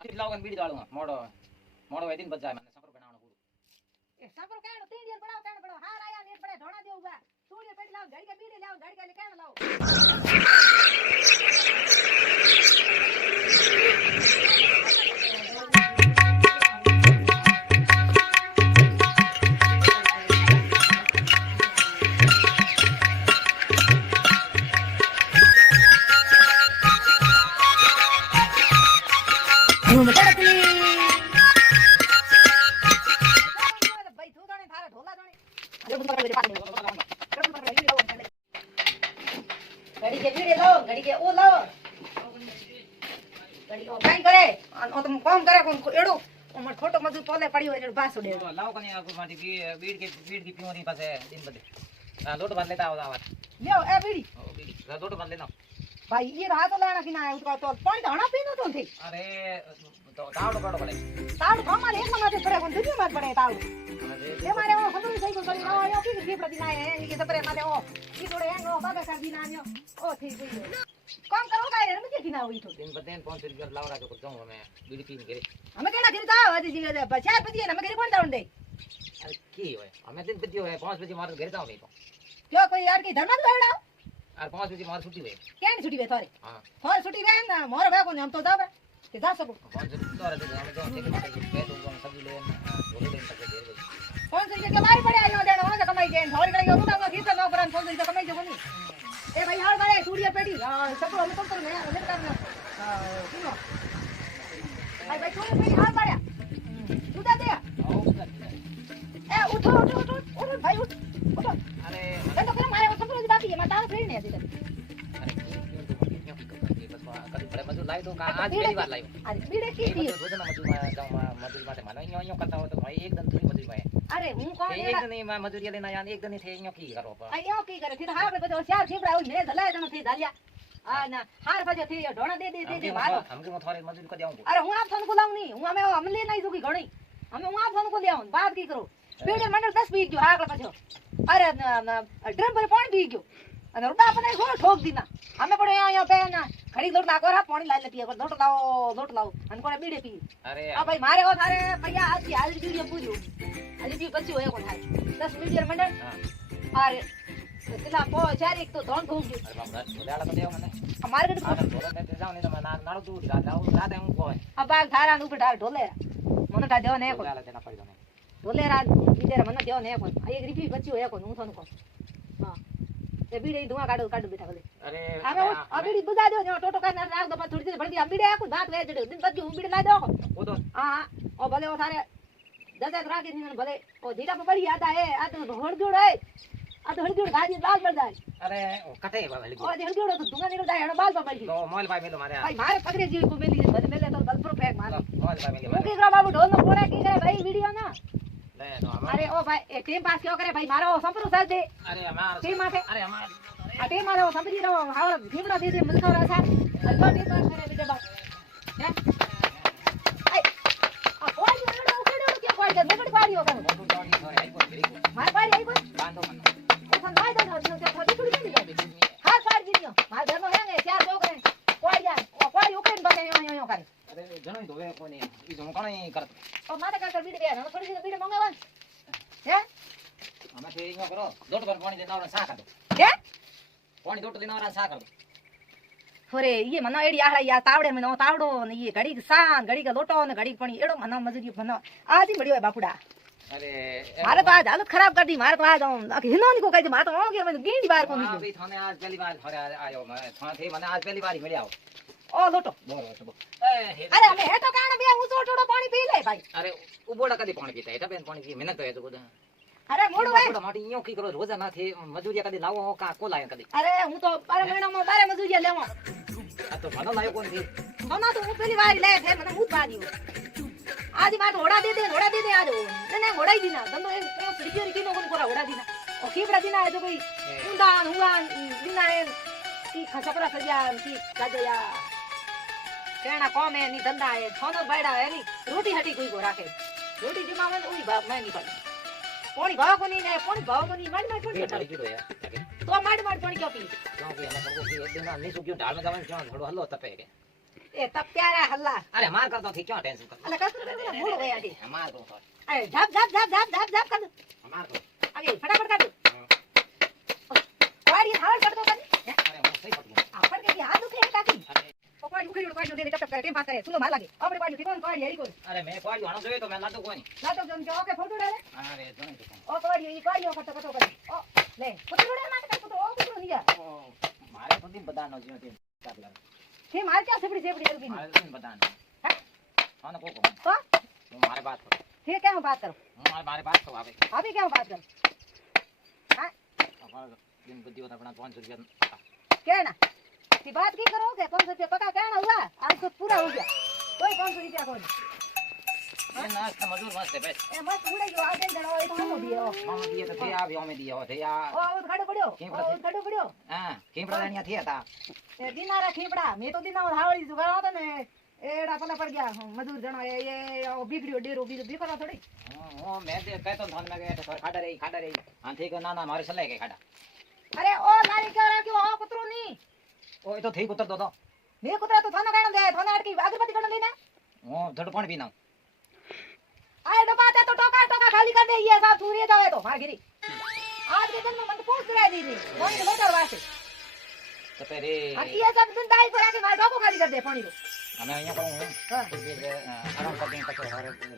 લાવગન બીડી દાળું મોડો મોડો વેદીન બજાય મને સફર બનાવવાનો પૂરું એ સફર કાણો 3 દિવસ બનાવ હાર આયા ને પડે ઢોણા દેવું બા સૂર્ય પેટ લાવ ઘડી કે બીડી લાવ ઘડી કે કાણ લાવ घड़ी के बीड़े लाओ घड़ी के ओ लाओ घड़ी ओ काई करे ओ तुम काम करे कोन एडो हमर छोटो मजूर पोले पड़ी होय बास उडे लाव कने आगु माटी बीड़ की पियोनी पासे दिन बदे लोट बांध लेता आवा आवा लियो ए बीड़ी ओ बीड़ी लोट बांध लेना भाई ये रात लाना कि ना उसका तो पानी धाना पीनो तो थे अरे तो तावड़ो काढो पड़े ताड़ हमारे एक माथे पड़े कोन दुनिया माथ पड़े ताड़ ये मारे ओ खतरो सही को करी ओ यो की प्रति ना है ये सपरे माथे ओ ये थोड़े है नो बाबा कर दी ना न्यो ओ ठीक है काम करो का रे मुझे किना हुई तो दिन बदन 500 रुपया लावरा जो जाऊं मैं बीड़ी पीन के हमें केना गिरता आवाज जी बचार पति है हमें गिर कोन दाउन दे अरे की होय हमें दिन पति होय 5 बजे मार घर जाऊं नहीं तो लो कोई यार की धर्म दौड़ा और 5 बजे मार छुट्टी वे क्या छुट्टी वे थारे हां थारे छुट्टी वे ना मोर बे कोन हम तो जावे के जा सको 5 बजे तो रे हम जो ठीक है पे दूंगा सब्जी ले बोले दिन तक देर गई 500 रुपया मारी पड़े आयो देना हो कमाई के थोड़ी कड़ी हो ना गीत नो पर 500 रुपया कमाई जो नहीं ए भाई हाल मारे सूर्य पेटी सब हम तो नया ले करना सुनो भाई भाई सूर्य पेटी हाल मारे सुधा दे ए उठो उठो उठो उठो भाई उठ उठो अरे ये तो फिर मारे सब रोज बाकी है मैं तार फ्री नहीं आती कभी बड़े मजदूर लाए तो आज पहली बार लाए आज बीड़े की थी रोज ना मजदूर मजदूर माटे मानो यो करता हो तो भाई एक दिन थोड़ी मजदूर में अरे हूं कौन एक दिन नहीं मैं मजदूरी लेना यार एक दिन ही थे यो की करो पर अयो की करे फिर हार पे तो चार छिपड़ा हो मेरे धलाए जण थी धालिया आ ना हार पे थी ढोणा दे मारो हमके मैं थोड़े मजदूर को देऊंगा अरे हूं आप को लाऊं नहीं हूं हमें हम ले नहीं सुकी घणी हमें हूं आप को ले आऊं बात की करो बीड़े मंडल 10 पी गयो हार पछो अरे ड्रम पर पानी पी गयो અને રોડા આપણે ઘોર ઠોક દીના અમે પડે અહીંયા પે ના ઘડી લોટ લાગો રા પાણી લાઈ લેતી લોટ લાવો અને કોને બીડે પી अरे આ ભાઈ મારે ઓ થારે પૈયા આજી હાજરી બીડીઓ પૂર્યો હાજરી બી પછી હોય કોણ થાય 10 મીડિયર મંડળ અરે પેલા પો ચાર એક તો ધોન ઠોક ગયો अरे बाप रे बोला तो देव मैंने અમારે ગડ आ तो मैं जाऊं नहीं तो मैं नाड़ो दूर जाऊं रात हूं कोई આ બાગ થારા નું ઉપર ઢાર ઢોલે મને તા દેવ ને बोला देना पड़ जाने ઢોલે રા બીજે મને દેવ ને કોણ આ એક રીપી પછી હોય કોણ હું થોન કોણ હા એ બીડે ધુઆ કાઢો બેઠા ભલે अरे હવે આ બીડી બુજા દો ને ટોટો કાઢ નાખ દો પાછું થોડી ભરતી આ બીડે આખું દાંત વે જડ્યો દિન બધું હું બીડે લાઈ દો वो तो હા ઓ ભલે ઓ થારે દદા રાખી ને ભલે ઓ ધીરા પર પડી આતા હે આ તો હળજોડ હે આ તો હળજોડ ગાજી બાલ પર જાય अरे कटे वाली ઓ જે હળજોડ તો ધુઆ નીકળ જાય બાલ પર પડી तो मोबाइल भाई मेलो मारे ભાઈ મારે પકડે જીવ કો મેલી ભલે મેલે તો બલ પર ફેક મારે मोबाइल भाई मेलो હું કે કરો બાબુ ઢોલ નો ફોડા કી કરે ભાઈ વિડિયો ના ले तो हमारे અરે ઓ ભાઈ એ ટીમ પાસ ક્યો કરે ભાઈ મારો સંપૂર્ણ સાથ દે अरे हमारे ટીમ માટે अरे हमारे આ ટીમ મારો સંપૂર્ણ રહો હાવ ભીમડા દે દે મલકા રાસા અલ્લો ટીમ પાસ કરે બીજે બાદ હે આય આ કોઈ એડો ઉકેડો કે કોઈ દે મગડ પાડીઓ કરો मोटू दौड़ी थोड़े आई कोई માર પાડી આઈ કોઈ बांधो मन ઓ સન લાઈ દો તો થોડી થોડી કરી હા પાડી દીયો માર ઘરનો હે ને ચાર છોકરે કોઈ જાય ઓ કોઈ ઉકેન બને યો કરે अरे जनो ही धोवे कोनी ई जो कोणी करत ઓ માથે કાકર બીડે બે થોડી થોડી બીડે મંગાવન હે हमें थे यो करो दोट पर पानी देना और सा कर दो હે पानी दोट देना और सा कर दो થોરે ઈ મનો એડી આહડા યા તાવડે મનો તાવડો ને ઈ ઘડી સાન ઘડી કે લોટો ને ઘડી પણ એડો મનો મજૂરી મનો આજી મળ્યો બાપુડા अरे मारे तो आज हालत खराब कर दी मारे तो आज हिंदोनी को कह दी मारे तो हो गया मैं गेंडी बाहर को हां निकलो भाई थाने आज पहली बार थोड़े आयो मैं थाने थे मैंने आज पहली बार ही मिले आओ ओ लोटो बोलो अरे हमें है तो काना बे ऊंचो छोटो पानी पी ले भाई अरे उबोड़ा कदी पानी पीता है बेन पानी पी मेहनत तो है तो खुद अरे मोड़ो भाई थोड़ा माटी यो की करो रोजा ना थे मजदूरिया कदी लाओ हो का को लायो कदी अरे हूं तो 12 महीना में 12 मजदूरी लेवा आ तो भलो लायो कोन थी ना तो हूं पहली बार ले थे मने मुत बादी आज मार घोड़ा दे आज ने घोड़ा ही दीना दंदो एक सिक्योरिटी की नो कोन कोरा घोड़ा दीना ओ कीबड़ा दीना है तो कोई उंदा हुआ दीना है की खसपरा सजा की गाजया केना कॉम है नी धंधा है छोनो बैडा है नी रोटी हटी कोई को राखे रोटी जिमावन ओई बाप मैं नी पड़ पानी भाव को नी ने पानी भाव को नी माड पानी पड़ी की है तो माड पानी क्यों पी क्योंकि हमें को एक दिन नहीं सुक्यो ढाल में जावन क्यों थोड़ो हल्लो तपे के એ તપ પ્યારા હલ્લા अरे मार कर दो थी क्यों टेंशन कर અલે કસર કરે મૂળ ગયા છે मार दो थोड़ा અરે zap zap zap zap zap zap કર मार दो આગે ફટાફટ કાઢ વાડી થાળ કરતો કર अरे वो सही पकड़ो આ ફટ કે હાથ દુખે હે કાકી अरे ઓ કોઈ ઉખડી કોઈ દે ટપ ટપ કરે ટેમ પાસ કરે સુલો માર લાગે આપણે પાડી ઠીકોન કોઈ હેરી કોઈ अरे मैं कोई आना જોઈએ તો मैं लाटो कोई લાતો જમ કે ઓકે ફોટો લે अरे જોઈ તો ઓ કોઈ ઈ કોઈ કટો કટો કરે ઓ લે ફોટો લે માથે કટો ઓ કટો નિયા મારે તો દિન બતાનો જો તે કાટ લાગે કે માર ક્યાં સેપડી સેપડી એલબી મારે તો દિન બતાનો હે આને કોકો તો હું મારે બાત કરું કે કેમ બાત કરો હું મારે બાત કરું આવે અભી કેમ બાત કરો હા અમારે दिन बुद्धि होता अपना 500 रुपया कहना की बात की करो के 500 रुपया पका कहना हुआ आज तो पूरा हो गया कोई 500 रुपया कोई ये नाश्ता मजदूर मस्त है बस ए मत उड़े जो आगे जड़ो एक हम दियो मामा दिए तो थे आप में दिए हो थे या ओ खड़ो पड़ो ओ खड़ो पड़ो हां केमड़ा दानिया थे था ए दिनारा खीपड़ा मैं तो दिना हावड़ी जुगाड़ा था ने एड़ा पला पड़ गया मजदूर जणो ये बिगड़ियो डेरो बिगड़ा थोड़ी ओ मैं दे कहतो धन में गया तो खाड़ा रही हां ठीक है ना मारे सले के खाड़ा अरे ओ लारी क्या रहा क्यों कुतरो नी ओ ये तो ठीक उतर दो तो मैं कुतरा तो थाना कहन दे थाना अटकी अगरबत्ती कण देना ओ धड़ पानी पीना आए डब्बा दे तो टोका टोका खाली कर दे ये साहब सूर्य जावे तो मागिरी आज के दिन में मन पूछ रहा दी मन के मोटर वासे तो तेरे अब ये सब दिन दाई को आके मार डोको खाली कर दे पानी को हमें यहां करूं हां आराम कर दें तक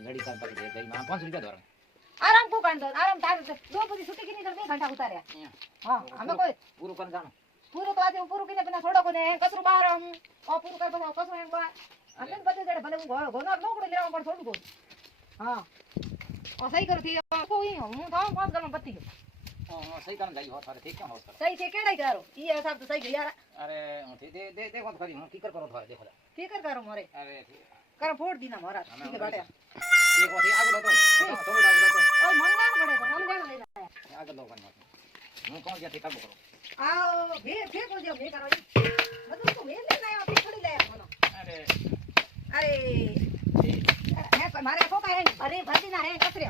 लड़ी कर दे गई मां 500 रुपया दो आराम को कांड आराम तार दो बजे छुट्टी की निकल 2 घंटा उतारे हां हमें कोई पूरा कर जानो पूरो तो आज पूरो किने बिना छोड़ो कोने कसरो बाहर हम ओ पूरो कर बना कसरो एम बा अंदर बजे जड़े भले गोनो नोकड़ो लेवा पर छोड़ को हां ओ सही करो थी कोई हूं तो 5 गन बत्ती ओ सही करन जाई हो थारे ठीक क्यों हो सही से केड़ाई करो ये हिसाब तो सही गया अरे दे देखो तो करी हूं की करो थारे देखो फिकर करो मोरे अरे कर फोड़ दीना मोरा ठीक है बाटे एक होती आगे लो तो थोड़ा आगे लो तो ओ मंगाना पड़ेगा मंगाना लेना है आगे लो कौन हूं कौन जाती तब करो आओ भे को जो भे करो मतलब तो मेल लेना है अपनी थोड़ी ले आओ अरे अरे है मारे को का है अरे भरती ना है कसरे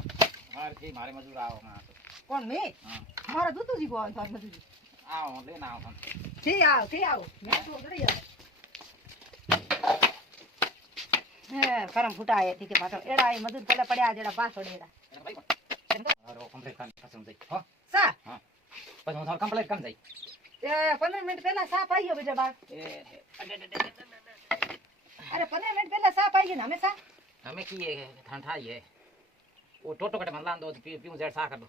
मार के मारे मजदूर आओ ना कौन मैं हां हमारा दूतू जी को आ सर मजदूर आओ लेना आओ हम ठीक आओ मैं तो उधर ही आ है करम फुटा है ठीक है पाटो एड़ा है मजदूर पहले पड़या जेड़ा पास छोड़ेड़ा भाई अरे कंप्लीट कर कसम से हां सा हां पर हम थोड़ा कंप्लीट कर जाई ए 15 मिनट पहला साफ आई हो बेटा बात ए अरे 15 मिनट पहला साफ आई ना हमेशा हमें की है ठंडा ही है वो टोटो कटे मन लान दो पीऊ जेड सा कर दो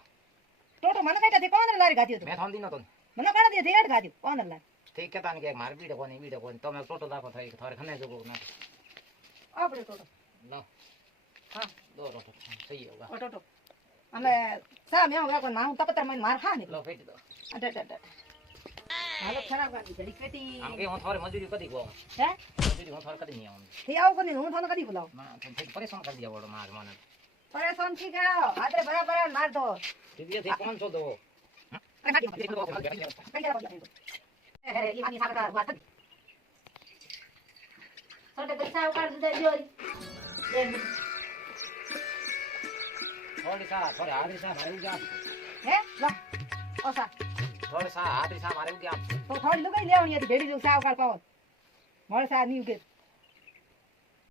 टोटो मन काटा थे कौन लारी गाती हो मैं थोन दिन तो मन काटा दे हेड गाती कौन लारी ठीक है तान के मार वीडियो कोनी तो मैं टोटो दाखो थाई थारे खने जो ना आपड़े टोटो नो हां दो टोटो सही होगा ओ टोटो हमें सा मैं होगा कोन मां तपतर मन मार खा ने लो फेट दो अट हालत खराब गाती जड़ी केटी हम के थारे मजदूरी कदी को है मजदूरी थारे कदी नहीं आऊं थे आओ कोनी हूं थाने कदी बुलाओ ना तुम परेशान कर दिया बड़ो मार मन परेशान ठीक है हाथे बराबर मार दो ठीक है 500 दो अरे ये आनी साका बात छोटे पैसा उकार दे दियो थोड़े आदरी सा मारे उजा है ला ओसा थोड़े सा आदरी सा मारे उजा तो थोड़ी लुगाई ले आउनी भेड़ी जो साव कर पाओ मोर सा न्यू के